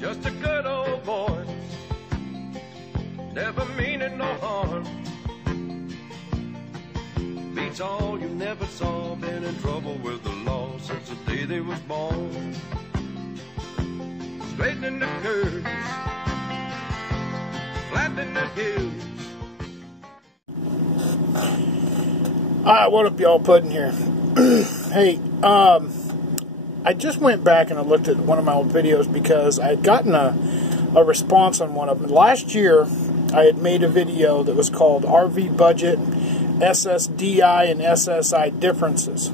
just a good old boy, never meaning no harm. Beats all you never saw, been in trouble with the law since the day they was born. Straightening the curves, flattening the hills. What up, y'all? Puddin' here. Hey, I just went back and I looked at one of my old videos because I had gotten a response on one of them. Last year, I had made a video that was called RV Budget, SSDI and SSI Differences.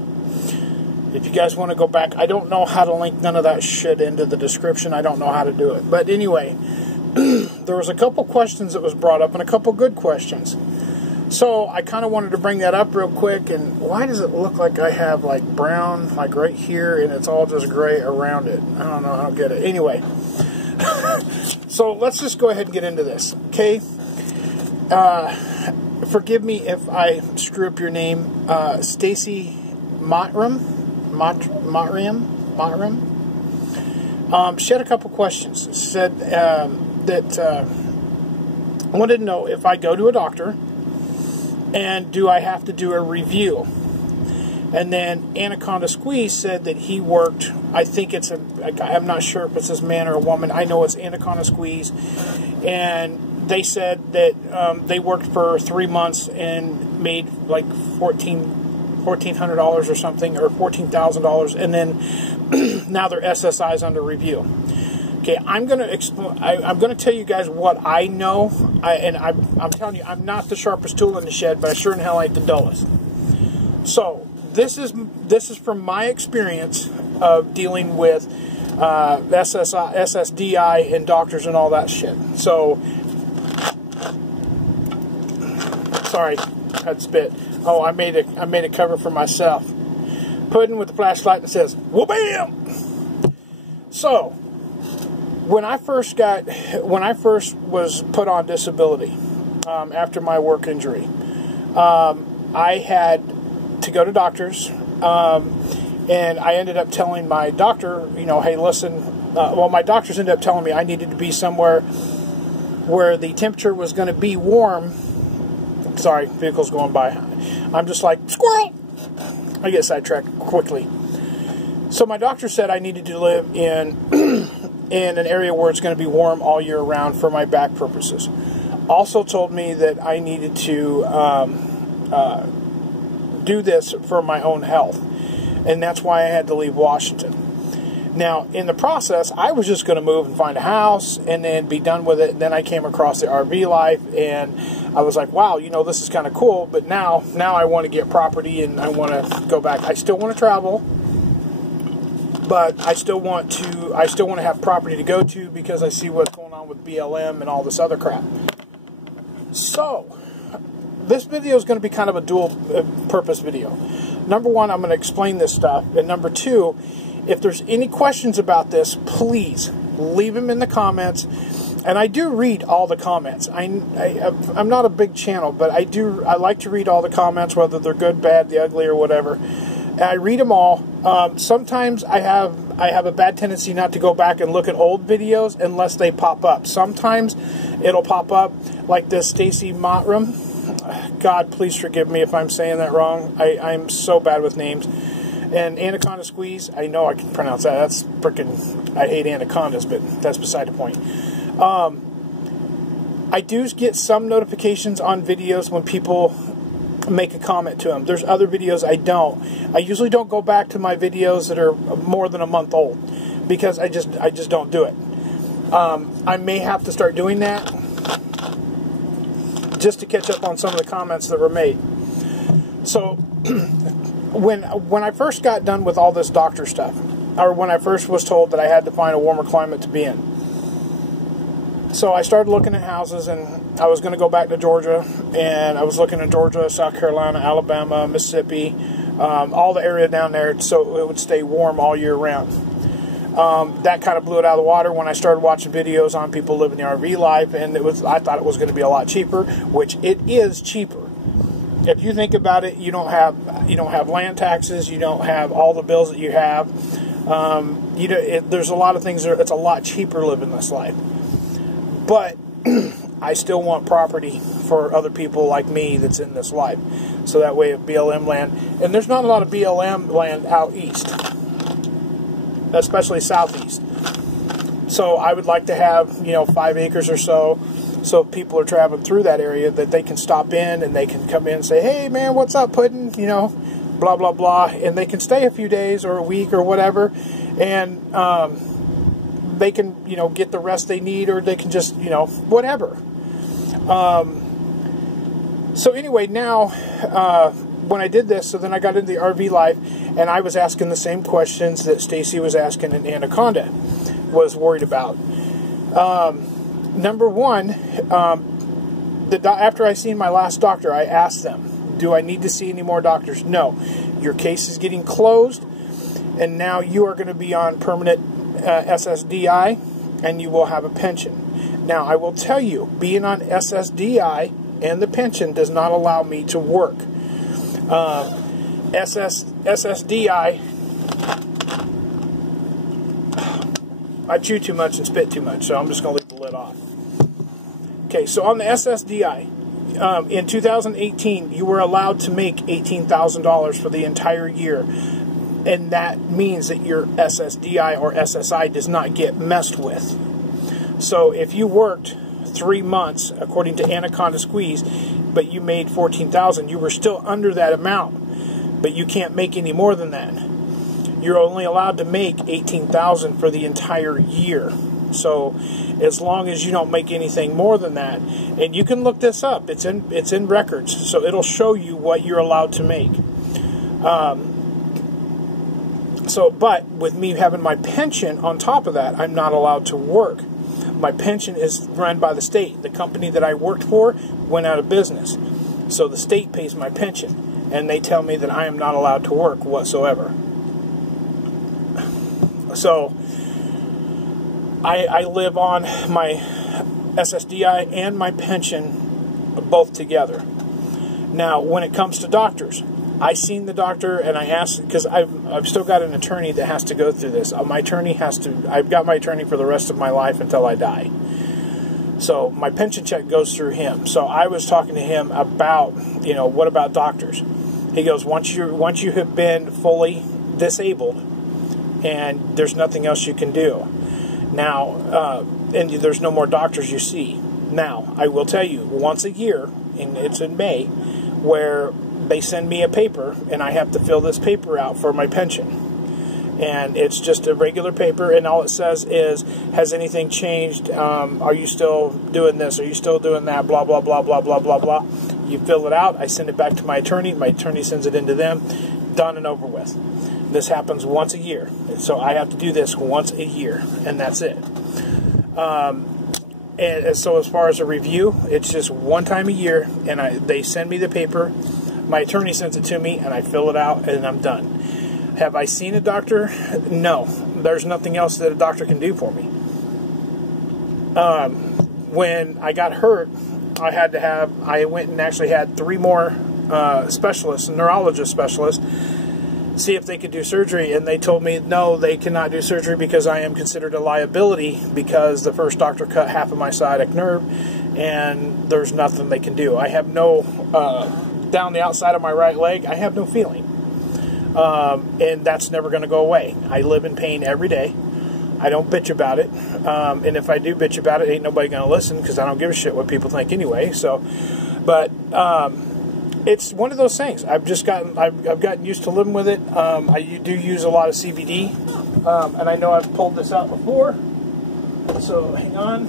If you guys want to go back, I don't know how to link none of that shit into the description. I don't know how to do it. But anyway, there was a couple questions that was brought up and a couple good questions. So I kind of wanted to bring that up real quick. And why does it look like I have like brown like right here and it's all just gray around it? I don't know. I don't get it. Anyway, so let's just go ahead and get into this. Okay. Forgive me if I screw up your name. Stacy Motram. She had a couple questions. Said that wanted to know if I go to a doctor, and do I have to do a review? And then Anaconda Squeeze said that he worked, I think it's I'm not sure if it's this man or a woman. I know it's Anaconda Squeeze. And they said that they worked for 3 months and made like $1,400 or something, or $14,000. And then now their SSI is under review. Okay, I'm going to tell you guys what I know, I'm telling you, I'm not the sharpest tool in the shed, but I sure in hell ain't the dullest. So this is from my experience of dealing with SSDI and doctors and all that shit. So, sorry, that spit. Oh, I made a cover for myself. Pudding with the flashlight that says "Wha-bam!" So, when I first was put on disability after my work injury, I had to go to doctors, and I ended up telling my doctor, you know, hey, listen. Well, my doctors ended up telling me I needed to be somewhere where the temperature was going to be warm. Sorry, vehicles going by. I'm just like, squirrel! I get sidetracked quickly. So my doctor said I needed to live in in an area where it's going to be warm all year round for my back purposes. Also told me that I needed to do this for my own health. And that's why I had to leave Washington. Now, in the process, I was just going to move and find a house and then be done with it. And then I came across the RV life, and I was like, wow, you know, this is kind of cool. But now I want to get property, and I want to go back. I still want to travel, but I still want to have property to go to because I see what's going on with BLM and all this other crap. So, this video is going to be kind of a dual purpose video. Number one, I'm going to explain this stuff. And number two, if there's any questions about this, please leave them in the comments. And I do read all the comments. I'm not a big channel, but I like to read all the comments, whether they're good, bad, the ugly, or whatever. And I read them all. Sometimes I have a bad tendency not to go back and look at old videos unless they pop up. Sometimes it'll pop up like this Stacy Motram. God, please forgive me if I'm saying that wrong. I'm so bad with names. And Anaconda Squeeze, I know I can pronounce that. That's freaking, I hate anacondas, but that's beside the point. I do get some notifications on videos when people make a comment to them. There's other videos I don't. I usually don't go back to my videos that are more than a month old because I just don't do it. I may have to start doing that just to catch up on some of the comments that were made. So when I first got done with all this doctor stuff, or when I first was told that I had to find a warmer climate to be in, so I started looking at houses, and I was going to go back to Georgia, and I was looking at Georgia, South Carolina, Alabama, Mississippi, all the area down there, so it would stay warm all year round. That kind of blew it out of the water when I started watching videos on people living the RV life, and I thought it was going to be a lot cheaper, which it is cheaper. If you think about it, you don't have land taxes, you don't have all the bills that you have. There's a lot of things it's a lot cheaper living this life. But I still want property for other people like me that's in this life. So that way, if BLM land, and there's not a lot of BLM land out east, especially southeast. So I would like to have, 5 acres or so if people are traveling through that area, that they can stop in and they can come in and say, hey man, what's up, Puddin', blah, blah, blah. And they can stay a few days or a week or whatever. And they can, get the rest they need, or they can just, whatever. So anyway, now, when I did this, so then I got into the RV life, and I was asking the same questions that Stacy was asking and Anaconda was worried about. Number one, after I seen my last doctor, I asked them, do I need to see any more doctors? No. Your case is getting closed, and now you are going to be on permanent SSDI, and you will have a pension. Now, I will tell you, being on SSDI and the pension does not allow me to work. SSDI, I chew too much and spit too much, so I'm just going to leave the lid off. Okay, so on the SSDI, in 2018, you were allowed to make $18,000 for the entire year, and that means that your SSDI or SSI does not get messed with. So if you worked 3 months, according to Anaconda Squeeze, but you made $14,000, you were still under that amount, but you can't make any more than that. You're only allowed to make $18,000 for the entire year. So as long as you don't make anything more than that, and you can look this up, it's in records, so it'll show you what you're allowed to make. But with me having my pension on top of that, I'm not allowed to work. My pension is run by the state. The company that I worked for went out of business. So the state pays my pension, and they tell me that I am not allowed to work whatsoever. So I live on my SSDI and my pension both together. Now, when it comes to doctors, I seen the doctor and I asked, because I've still got an attorney that has to go through this. My attorney I've got my attorney for the rest of my life until I die. So my pension check goes through him. So I was talking to him about, what about doctors? He goes, once you have been fully disabled and there's nothing else you can do. Now, and there's no more doctors you see. Now, I will tell you, once a year, and it's in May, where they send me a paper, and I have to fill this paper out for my pension. And it's just a regular paper, and all it says is, has anything changed? Are you still doing this? Are you still doing that? Blah, blah, blah, blah, blah, blah, blah. You fill it out. I send it back to my attorney. My attorney sends it into them. Done and over with. This happens once a year. So I have to do this once a year, and that's it. And so as far as a review, it's just one time a year, and they send me the paper. My attorney sends it to me, and I fill it out, and I'm done. Have I seen a doctor? No. There's nothing else that a doctor can do for me. When I got hurt, I went and actually had 3 more specialists, neurologist specialists, see if they could do surgery, and they told me, no, they cannot do surgery because I am considered a liability because the first doctor cut half of my sciatic nerve, and there's nothing they can do. I have no... down the outside of my right leg, I have no feeling. And that's never going to go away. I live in pain every day. I don't bitch about it. And if I do bitch about it, ain't nobody going to listen because I don't give a shit what people think anyway. So, but it's one of those things. I've gotten used to living with it. I do use a lot of CBD. And I know I've pulled this out before. So hang on.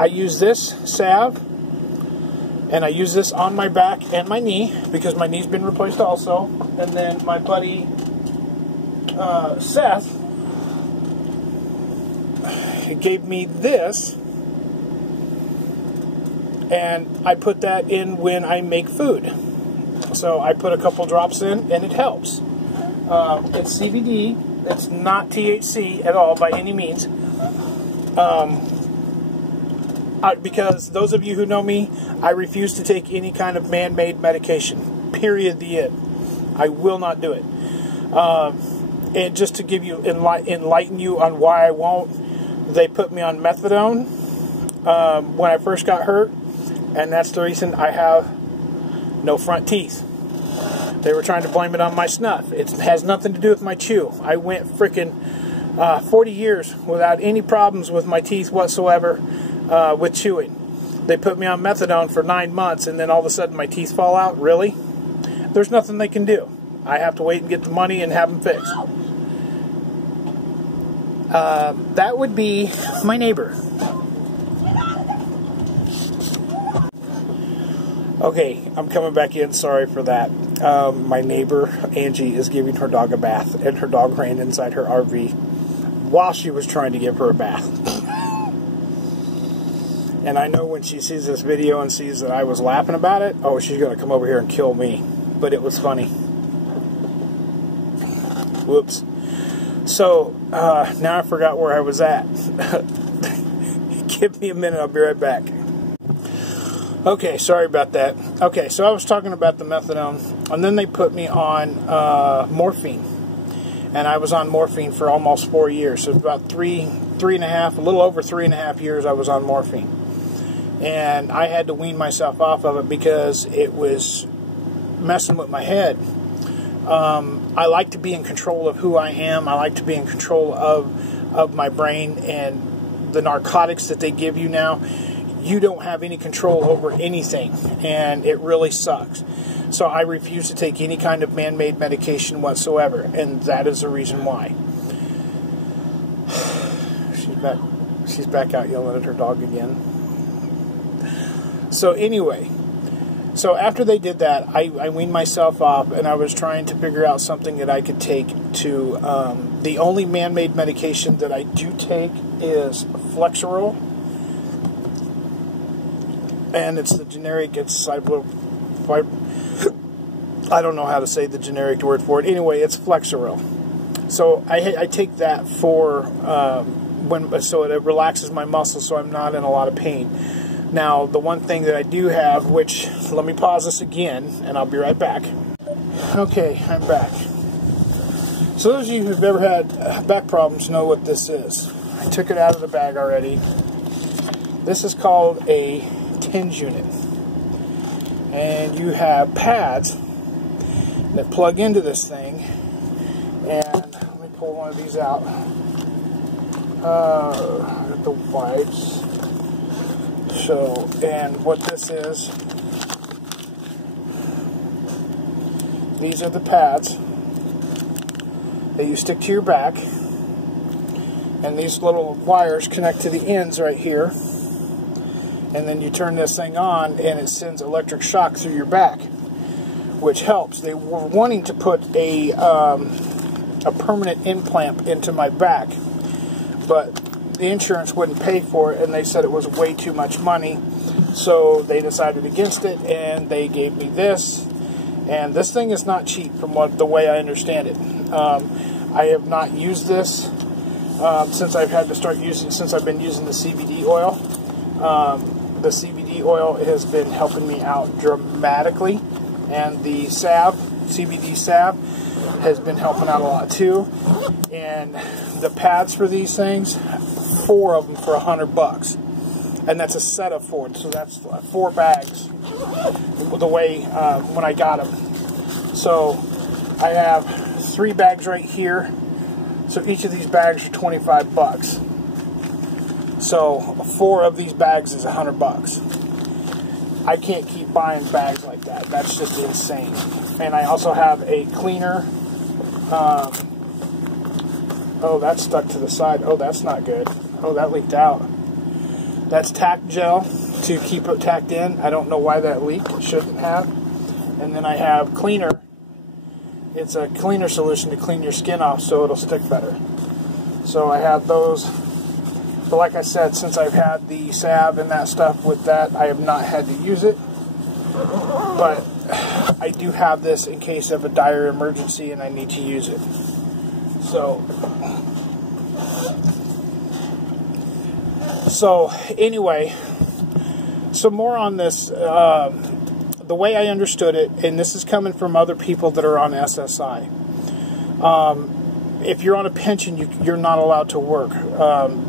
I use this salve. And I use this on my back and my knee because my knee's been replaced also. And then my buddy Seth gave me this, and I put that in when I make food. So I put a couple drops in, and it helps. It's CBD. It's not THC at all by any means. Because those of you who know me, I refuse to take any kind of man-made medication. Period. The end. I will not do it. And just to give you enlighten you on why I won't, they put me on methadone when I first got hurt, and that's the reason I have no front teeth. They were trying to blame it on my snuff. It has nothing to do with my chew. I went freaking 40 years without any problems with my teeth whatsoever with chewing. They put me on methadone for 9 months, and then all of a sudden my teeth fall out? Really? There's nothing they can do. I have to wait and get the money and have them fixed. That would be my neighbor. Okay, I'm coming back in. Sorry for that. My neighbor, Angie, is giving her dog a bath, and her dog ran inside her RV while she was trying to give her a bath. And I know when she sees this video and sees that I was laughing about it, oh, she's going to come over here and kill me. But it was funny. Whoops. So, now I forgot where I was at. Give me a minute, I'll be right back. Okay, sorry about that. Okay, so I was talking about the methadone, and then they put me on morphine. And I was on morphine for almost 4 years. So about three and a half, a little over 3.5 years I was on morphine. And I had to wean myself off of it because it was messing with my head. I like to be in control of who I am. I like to be in control of my brain, and the narcotics that they give you now, you don't have any control over anything, and it really sucks. So I refuse to take any kind of man-made medication whatsoever, and that is the reason why. She's back out yelling at her dog again. So anyway, so after they did that, I weaned myself off, and I was trying to figure out something that I could take to, the only man-made medication that I do take is Flexeril, and it's the generic, it's I don't know how to say the generic word for it. Anyway, it's Flexeril. So I take that for, so it relaxes my muscles so I'm not in a lot of pain. Now, the one thing that I do have, which, let me pause this again, and I'll be right back. Okay, I'm back. So those of you who've ever had back problems know what this is. I took it out of the bag already. This is called a TENS unit. And you have pads that plug into this thing. And let me pull one of these out. Got the wipes. So, and what this is, these are the pads that you stick to your back, and these little wires connect to the ends right here, and then you turn this thing on and it sends electric shock through your back, which helps. They were wanting to put a permanent implant into my back, but the insurance wouldn't pay for it, and they said it was way too much money, so they decided against it, and they gave me this. And this thing is not cheap from the way I understand it. I have not used this since I've been using the CBD oil. The CBD oil has been helping me out dramatically, and the CBD salve has been helping out a lot too. And the pads for these things, 4 of them for $100, and that's a set of 4. So that's 4 bags. The way when I got them. So I have 3 bags right here. So each of these bags are $25. So 4 of these bags is $100. I can't keep buying bags like that. That's just insane. And I also have a cleaner. Oh, that's stuck to the side. Oh, that's not good. Oh, that leaked out. That's tack gel to keep it tacked in. I don't know why that leaked. It shouldn't have. And then I have cleaner. It's a cleaner solution to clean your skin off so it'll stick better. So I have those. But like I said, since I've had the salve and that stuff with that, I have not had to use it. But I do have this in case of a dire emergency and I need to use it. So anyway, some more on this. The way I understood it, and this is coming from other people that are on SSI. If you're on a pension, you're not allowed to work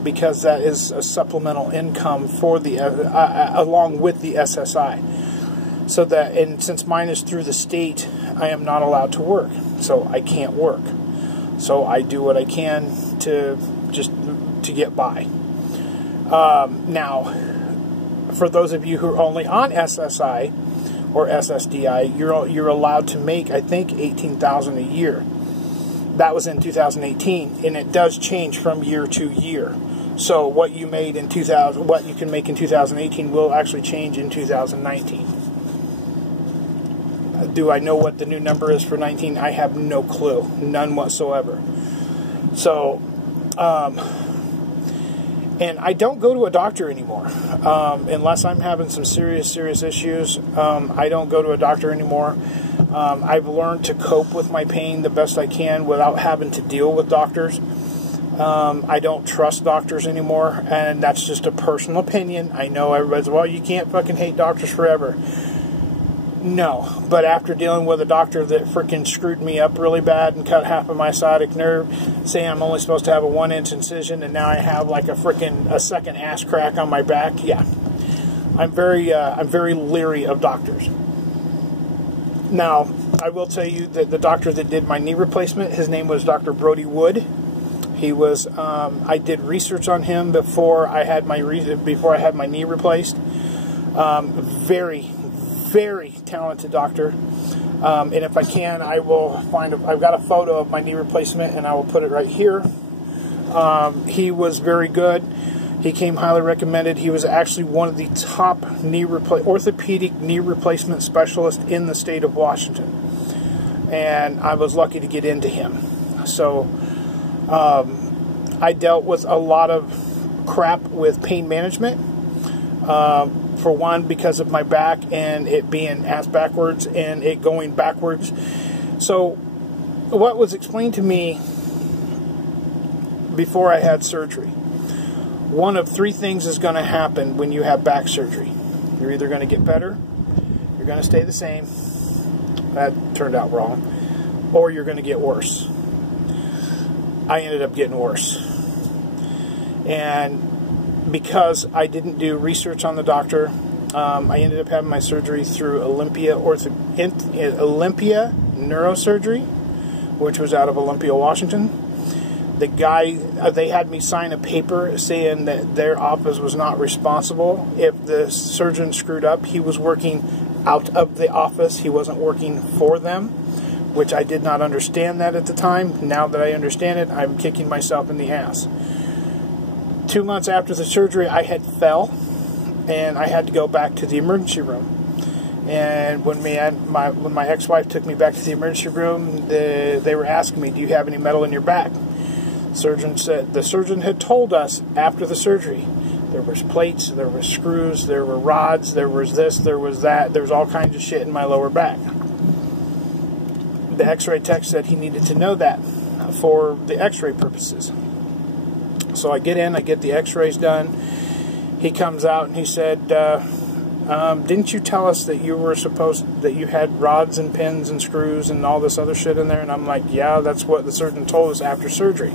because that is a supplemental income for the along with the SSI. So that, and since mine is through the state, I am not allowed to work, so I can't work. So I do what I can to get by. Now, for those of you who are only on SSI or SSDI, you're allowed to make, I think, $18,000 a year. That was in 2018, and it does change from year to year. So what you made in what you can make in 2018 will actually change in 2019. Do I know what the new number is for 19? I have no clue, none whatsoever. So, and I don't go to a doctor anymore unless I'm having some serious issues. I don't go to a doctor anymore. I've learned to cope with my pain the best I can without having to deal with doctors. I don't trust doctors anymore, and that's just a personal opinion. I know everybody's, well, you can't fucking hate doctors forever. No, but after dealing with a doctor that freaking screwed me up really bad and cut half of my sciatic nerve, saying I'm only supposed to have a 1-inch incision, and now I have like a second ass crack on my back, yeah. I'm very leery of doctors. Now, I will tell you that the doctor that did my knee replacement, his name was Dr. Brody Wood. He was, I did research on him before I had my knee replaced. Very talented doctor. And if I can, I will I've got a photo of my knee replacement, and I will put it right here. He was very good. He came highly recommended. He was actually one of the top orthopedic knee replacement specialists in the state of Washington. And I was lucky to get into him. So I dealt with a lot of crap with pain management. For one, because of my back and it being ass backwards and it going backwards. So what was explained to me before I had surgery, one of 3 things is going to happen when you have back surgery. You're either going to get better, you're going to stay the same, that turned out wrong, or you're going to get worse. I ended up getting worse. And because I didn't do research on the doctor, I ended up having my surgery through Olympia Neurosurgery, which was out of Olympia, Washington. The guy, they had me sign a paper saying that their office was not responsible if the surgeon screwed up. He was working out of the office. He wasn't working for them, which I did not understand that at the time. Now that I understand it, I'm kicking myself in the ass. 2 months after the surgery, I had fell, and I had to go back to the emergency room. And when my ex-wife took me back to the emergency room, they were asking me, "Do you have any metal in your back?" The surgeon had told us after the surgery, there was plates, there were screws, there were rods, there was this, there was that, there was all kinds of shit in my lower back. The X-ray tech said he needed to know that for the X-ray purposes. So I get in, I get the X-rays done. He comes out and he said, "Didn't you tell us that you had rods and pins and screws and all this other shit in there?" And I'm like, "Yeah, that's what the surgeon told us after surgery.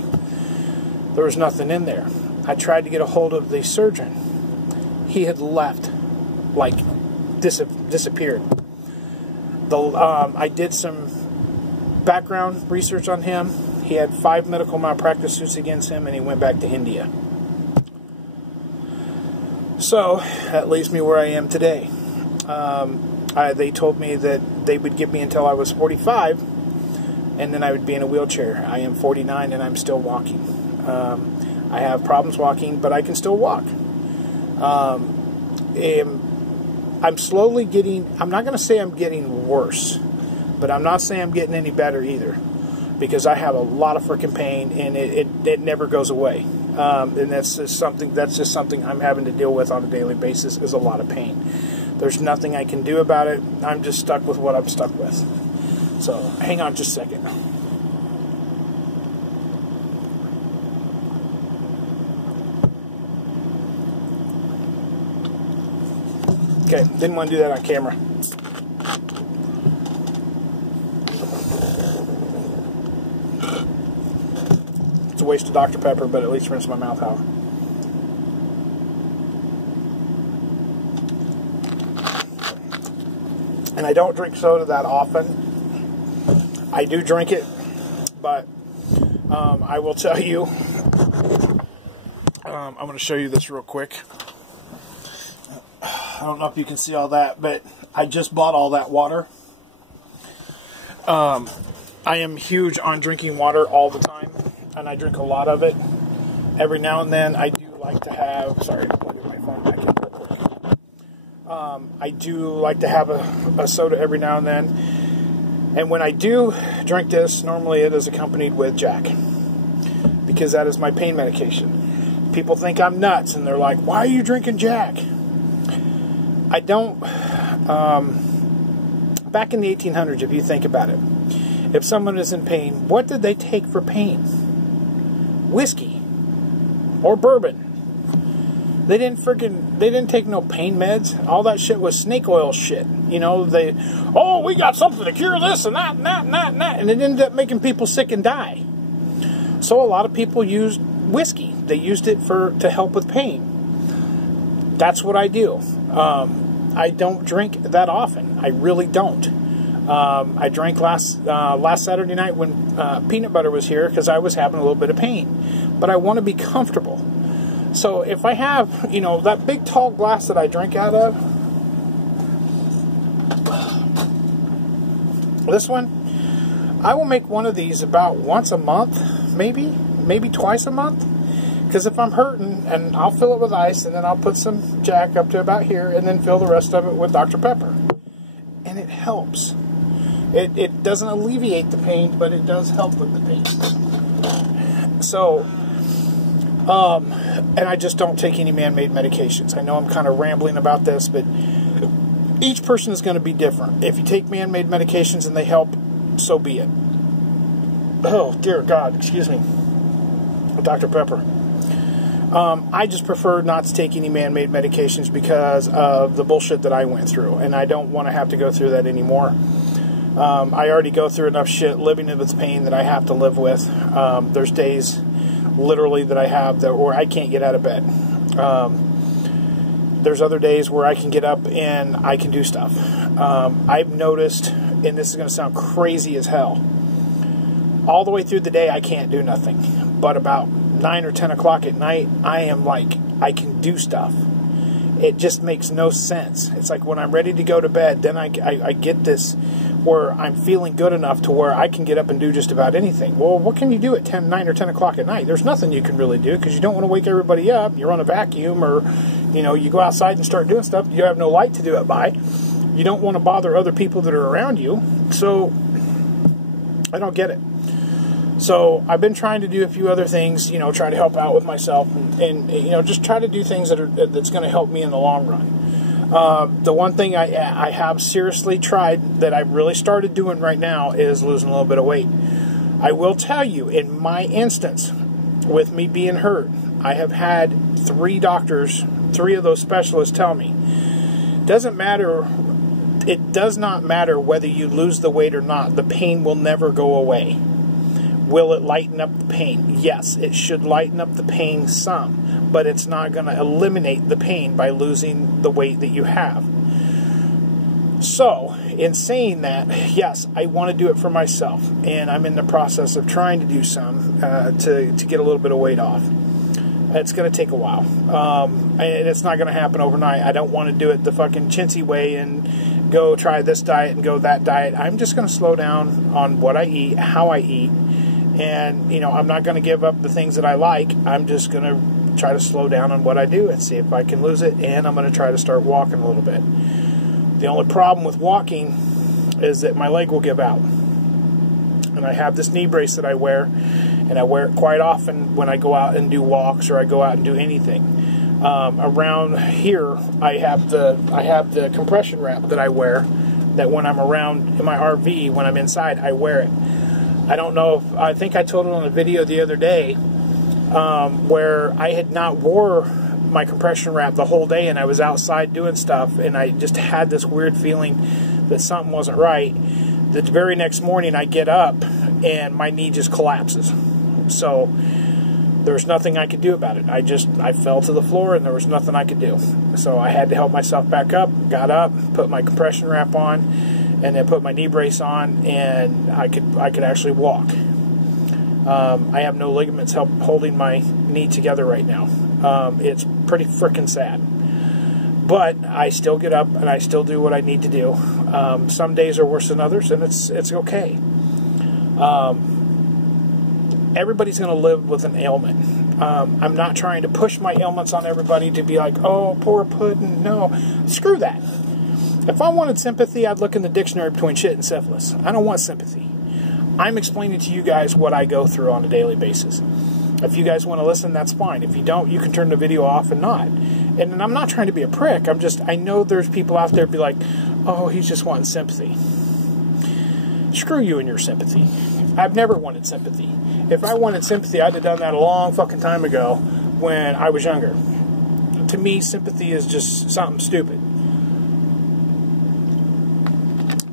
There was nothing in there." I tried to get a hold of the surgeon. He had left, like disappeared. I did some background research on him. He had 5 medical malpractice suits against him, and he went back to India. So that leaves me where I am today. They told me that they would give me until I was 45, and then I would be in a wheelchair. I am 49, and I'm still walking. I have problems walking, but I can still walk. I'm slowly getting, I'm not going to say I'm getting worse, but I'm not saying I'm getting any better either, because I have a lot of freaking pain, and it never goes away. And that's just something I'm having to deal with on a daily basis, is a lot of pain. There's nothing I can do about it. I'm just stuck with what I'm stuck with. So hang on just a second. Okay, didn't want to do that on camera. it's a waste of Dr. Pepper, but at least rinse my mouth out. And I don't drink soda that often. I do drink it, but I will tell you, I'm going to show you this real quick. I don't know if you can see all that, but I just bought all that water. I am huge on drinking water all the time, and I drink a lot of it. Every now and then, I do like to have, sorry, I'll get my phone back in real quick. I do like to have a soda every now and then. And when I do drink this, normally it is accompanied with Jack, because that is my pain medication. People think I'm nuts, and they're like, why are you drinking Jack? I don't, back in the 1800s, if you think about it, if someone is in pain, what did they take for pain? Whiskey or bourbon. They didn't take no pain meds. All that shit was snake oil shit. You know, we got something to cure this and that and that and that and that. And it ended up making people sick and die. So a lot of people used whiskey. They used it to help with pain. That's what I do. I don't drink that often. I really don't. I drank last Saturday night when Peanut Butter was here because I was having a little bit of pain. But I want to be comfortable. So if I have, that big tall glass that I drink out of, this one, I will make one of these about once a month, maybe twice a month. Because if I'm hurting, and I'll fill it with ice, and then I'll put some Jack up to about here, and then fill the rest of it with Dr. Pepper. And it helps. It doesn't alleviate the pain, but it does help with the pain. So, and I just don't take any man-made medications. I know I'm kind of rambling about this, but each person is going to be different. If you take man-made medications and they help, so be it. Oh, dear God, excuse me. Dr. Pepper. I just prefer not to take any man-made medications because of the bullshit that I went through, and I don't want to have to go through that anymore. I already go through enough shit living with pain that I have to live with. There's days, literally, that I have where I can't get out of bed. There's other days where I can get up and I can do stuff. I've noticed, and this is going to sound crazy as hell, all the way through the day I can't do nothing, but about 9 or 10 o'clock at night, I am like, I can do stuff. It just makes no sense. It's like when I'm ready to go to bed, then I get this where I'm feeling good enough to where I can get up and do just about anything. Well, what can you do at 9 or 10 o'clock at night? There's nothing you can really do because you don't want to wake everybody up. You're on a vacuum, or, you go outside and start doing stuff. You have no light to do it by. You don't want to bother other people that are around you. So, I don't get it. So I've been trying to do a few other things, try to help out with myself, and just try to do things that's going to help me in the long run. The one thing I have seriously tried that I've really started doing right now is losing a little bit of weight. I will tell you, in my instance, with me being hurt, I have had 3 doctors, 3 of those specialists tell me, it does not matter whether you lose the weight or not, the pain will never go away. Will it lighten up the pain? Yes, it should lighten up the pain some, but it's not going to eliminate the pain by losing the weight that you have. So, in saying that, yes, I want to do it for myself, and I'm in the process of trying to do some to get a little bit of weight off. It's going to take a while, and it's not going to happen overnight. I don't want to do it the fucking chintzy way and go try this diet and go that diet. I'm just going to slow down on what I eat, how I eat. And, I'm not going to give up the things that I like. I'm just going to try to slow down on what I do and see if I can lose it. And I'm going to try to start walking a little bit. The only problem with walking is that my leg will give out. And I have this knee brace that I wear. And I wear it quite often when I go out and do walks or I go out and do anything. Around here, I have the compression wrap that I wear. That when I'm around in my RV, when I'm inside, I wear it. I don't know I think I told it on a video the other day where I had not wore my compression wrap the whole day and I was outside doing stuff and I just had this weird feeling that something wasn't right. The very next morning I get up and my knee just collapses. So There was nothing I could do about it. I fell to the floor, and there was nothing I could do. So I had to help myself back up, got up, put my compression wrap on, and then put my knee brace on, and I could actually walk. I have no ligaments holding my knee together right now. It's pretty freaking sad. But I still get up, and I still do what I need to do. Some days are worse than others, and it's okay. Everybody's going to live with an ailment. I'm not trying to push my ailments on everybody to be like, oh, poor puddin'. No, screw that. If I wanted sympathy, I'd look in the dictionary between shit and syphilis. I don't want sympathy. I'm explaining to you guys what I go through on a daily basis. If you guys want to listen, that's fine. If you don't, you can turn the video off and not. And I'm not trying to be a prick. I know there's people out there be like, oh, he's just wanting sympathy. Screw you and your sympathy. I've never wanted sympathy. If I wanted sympathy, I'd have done that a long fucking time ago when I was younger. To me, sympathy is just something stupid.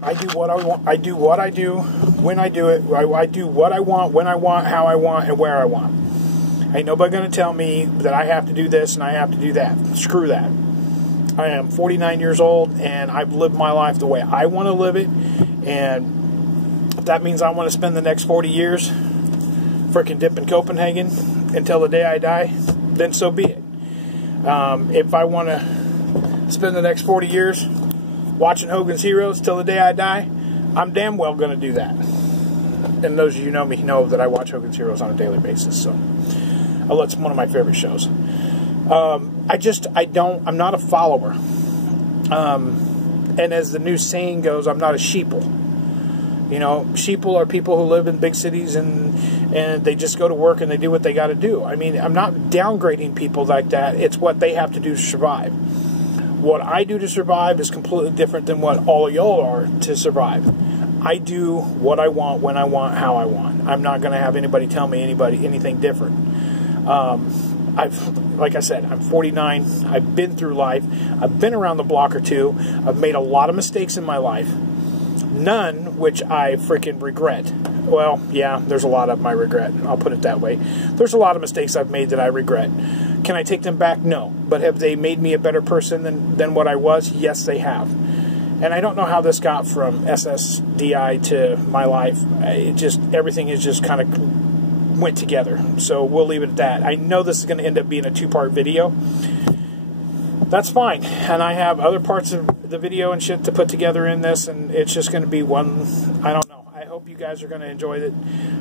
I do what I want. I do what I do when I do it. I do what I want, when I want, how I want, and where I want. Ain't nobody going to tell me that I have to do this and I have to do that. Screw that. I am 49 years old, and I've lived my life the way I want to live it. And if that means I want to spend the next 40 years frickin' dipping Copenhagen until the day I die, then so be it. If I want to spend the next 40 years watching Hogan's Heroes till the day I die, I'm damn well going to do that. And those of you who know me know that I watch Hogan's Heroes on a daily basis. So, it's one of my favorite shows. I'm not a follower. And as the new saying goes, I'm not a sheeple. You know, sheeple are people who live in big cities and they just go to work and they do what they got to do. I mean, I'm not downgrading people like that. It's what they have to do to survive. What I do to survive is completely different than what all of y'all are to survive. I do what I want, when I want, how I want. I'm not going to have anybody tell me anything different. Like I said, I'm 49. I've been through life. I've been around the block or two. I've made a lot of mistakes in my life. None which I freaking regret. Well, yeah, there's a lot of them I regret. I'll put it that way. There's a lot of mistakes I've made that I regret. Can I take them back? No. But have they made me a better person than what I was? Yes, they have. And I don't know how this got from SSDI to my life. Everything is just kind of went together. So we'll leave it at that. I know this is going to end up being a 2-part video. That's fine. And I have other parts of the video and shit to put together in this, and it's just going to be one. I don't know. I hope you guys are going to enjoy it.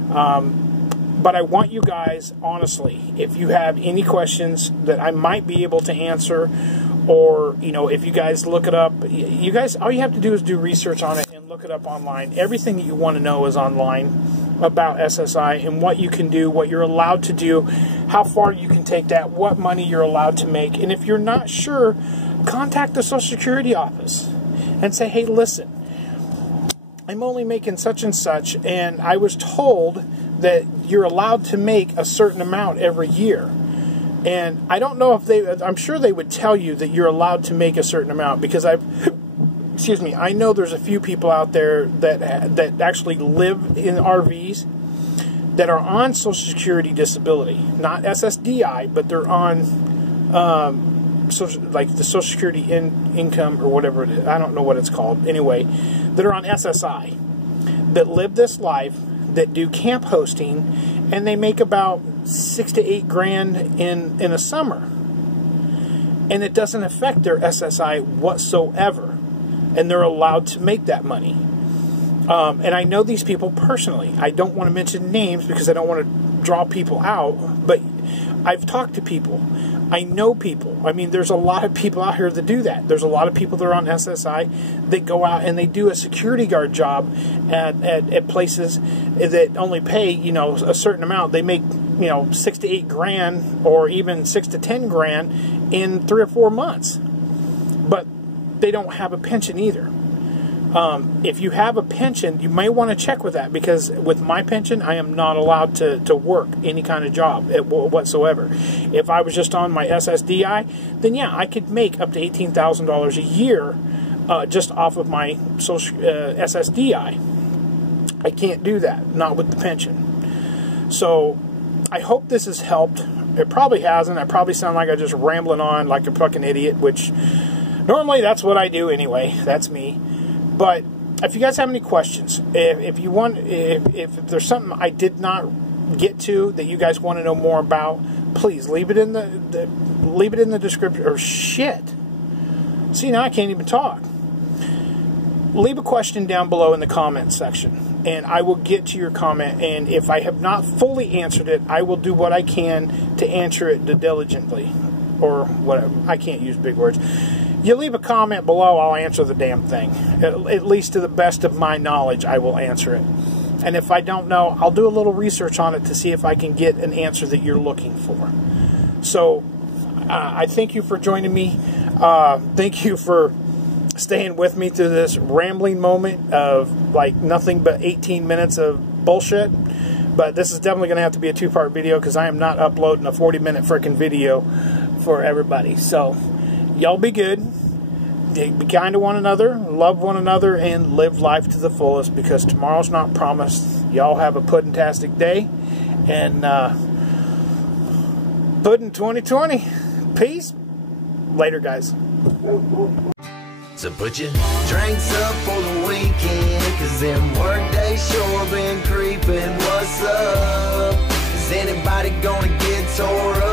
But I want you guys, honestly, if you have any questions that I might be able to answer, or, you know, if you guys look it up, you guys, all you have to do is do research on it and look it up online. Everything that you want to know is online about SSI and what you can do, what you're allowed to do, how far you can take that, what money you're allowed to make. And if you're not sure, contact the Social Security office and say, hey, listen, I'm only making such and such, and I was told that you're allowed to make a certain amount every year. And I don't know if I'm sure they would tell you that you're allowed to make a certain amount, because I know there's a few people out there that actually live in RVs that are on Social Security disability, not SSDI, but they're on like the Social Security income or whatever it is. I don't know what it's called. Anyway, that are on SSI, that live this life, that do camp hosting, and they make about $6 to $8 grand in a summer, and it doesn't affect their SSI whatsoever, and they're allowed to make that money. And I know these people personally. I don't want to mention names because I don't want to draw people out, but I've talked to people. I know people. I mean, there's a lot of people out here that do that. There's a lot of people that are on SSI that go out and they do a security guard job at places that only pay, you know, a certain amount. They make, you know, $6 to $8 grand or even $6 to $10 grand in 3 or 4 months. But they don't have a pension either. If you have a pension, you may want to check with that, because with my pension, I am not allowed to work any kind of job whatsoever. If I was just on my SSDI, then yeah, I could make up to $18,000 a year just off of my SSDI. I can't do that, not with the pension. So I hope this has helped. It probably hasn't. I probably sound like I'm just rambling on like a fucking idiot, which normally that's what I do anyway. That's me. But if you guys have any questions, if you want, if there's something I did not get to that you guys want to know more about, please leave it in the description. Or shit. See, now I can't even talk. Leave a question down below in the comment section, and I will get to your comment. And if I have not fully answered it, I will do what I can to answer it diligently, or whatever. I can't use big words. You leave a comment below, I'll answer the damn thing. At least to the best of my knowledge, I will answer it. And if I don't know, I'll do a little research on it to see if I can get an answer that you're looking for. So, I thank you for joining me. Thank you for staying with me through this rambling moment of like nothing but 18 minutes of bullshit. But this is definitely going to have to be a two-part video because I am not uploading a 40-minute freaking video for everybody. So, y'all be good. Be kind to one another, love one another, and live life to the fullest because tomorrow's not promised. Y'all have a pudding-tastic day. And Pudding 2020. Peace. Later, guys. So put your drinks up for the weekend, cause them work days sure been creeping. What's up? Is anybody gonna get tore up?